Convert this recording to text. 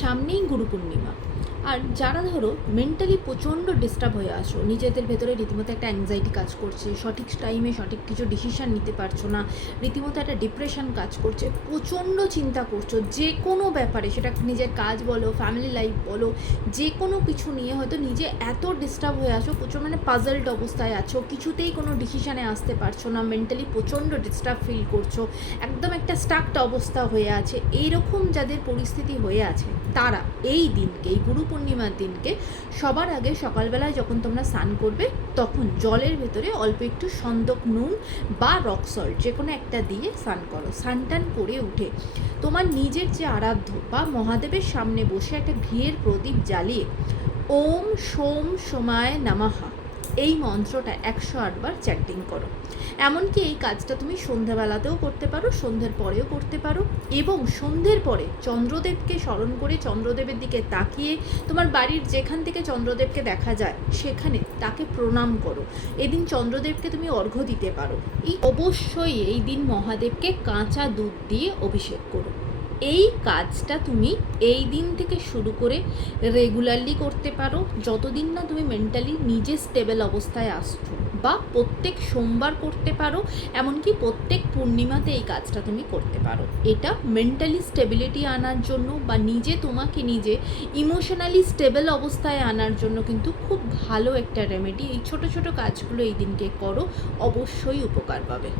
সামনেই গুরু পূর্ণিমা। আর যারা ধরো মেন্টালি প্রচণ্ড ডিস্টার্ব হয়ে আসো, নিজেদের ভেতরে রীতিমতো একটা অ্যাংজাইটি কাজ করছে, সঠিক টাইমে সঠিক কিছু ডিসিশান নিতে পারছো না, রীতিমতো একটা ডিপ্রেশন কাজ করছে, প্রচণ্ড চিন্তা করছো যে কোনো ব্যাপারে, সেটা নিজের কাজ বলো, ফ্যামিলি লাইফ বলো, যে কোনো কিছু নিয়ে হয়তো নিজে এত ডিস্টার্ব হয়ে আছো, প্রচুর মানে পাজলড অবস্থায় আছো, কিছুতেই কোনো ডিসিশানে আসতে পারছো না, মেন্টালি প্রচণ্ড ডিস্টার্ব ফিল করছো, একদম একটা স্টাকড অবস্থা হয়ে আছে, এইরকম যাদের পরিস্থিতি হয়ে আছে তারা এই দিনকে, এই গুরু পূর্ণিমার দিনকে সবার আগে সকালবেলায় যখন তোমরা স্নান করবে তখন জলের ভেতরে অল্প একটু সন্দক নুন বা রক সল্ট যে কোনো একটা দিয়ে স্নান করো। স্নান টান করে উঠে তোমার নিজের যে আরাধ্য বা মহাদেবের সামনে বসে একটা ঘিয়ের প্রদীপ জ্বালিয়ে ওম সোম সোমায় নমঃ এই মন্ত্রটা 108 বার চ্যান্টিং করো। এমনকি এই কাজটা তুমি সন্ধ্যাবেলাতেও করতে পারো, সন্ধ্যের পরেও করতে পারো, এবং সন্ধ্যের পরে চন্দ্রদেবকে স্মরণ করে চন্দ্রদেবের দিকে তাকিয়ে তোমার বাড়ির যেখান থেকে চন্দ্রদেবকে দেখা যায় সেখানে তাকে প্রণাম করো। এদিন চন্দ্রদেবকে তুমি অর্ঘ্য দিতে পারো। অবশ্যই এই দিন মহাদেবকে কাঁচা দুধ দিয়ে অভিষেক করো। এই কাজটা তুমি এই দিন থেকে শুরু করে রেগুলারলি করতে পারো, যতদিন না তুমি মেন্টালি নিজে স্টেবল অবস্থায় আসছো, বা প্রত্যেক সোমবার করতে পারো, এমনকি প্রত্যেক পূর্ণিমাতে এই কাজটা তুমি করতে পারো। এটা মেন্টালি স্টেবিলিটি আনার জন্য বা নিজে তোমাকে নিজে ইমোশনালি স্টেবল অবস্থায় আনার জন্য কিন্তু খুব ভালো একটা রেমেডি। এই ছোট ছোট কাজগুলো এই দিনকে করো, অবশ্যই উপকার পাবে।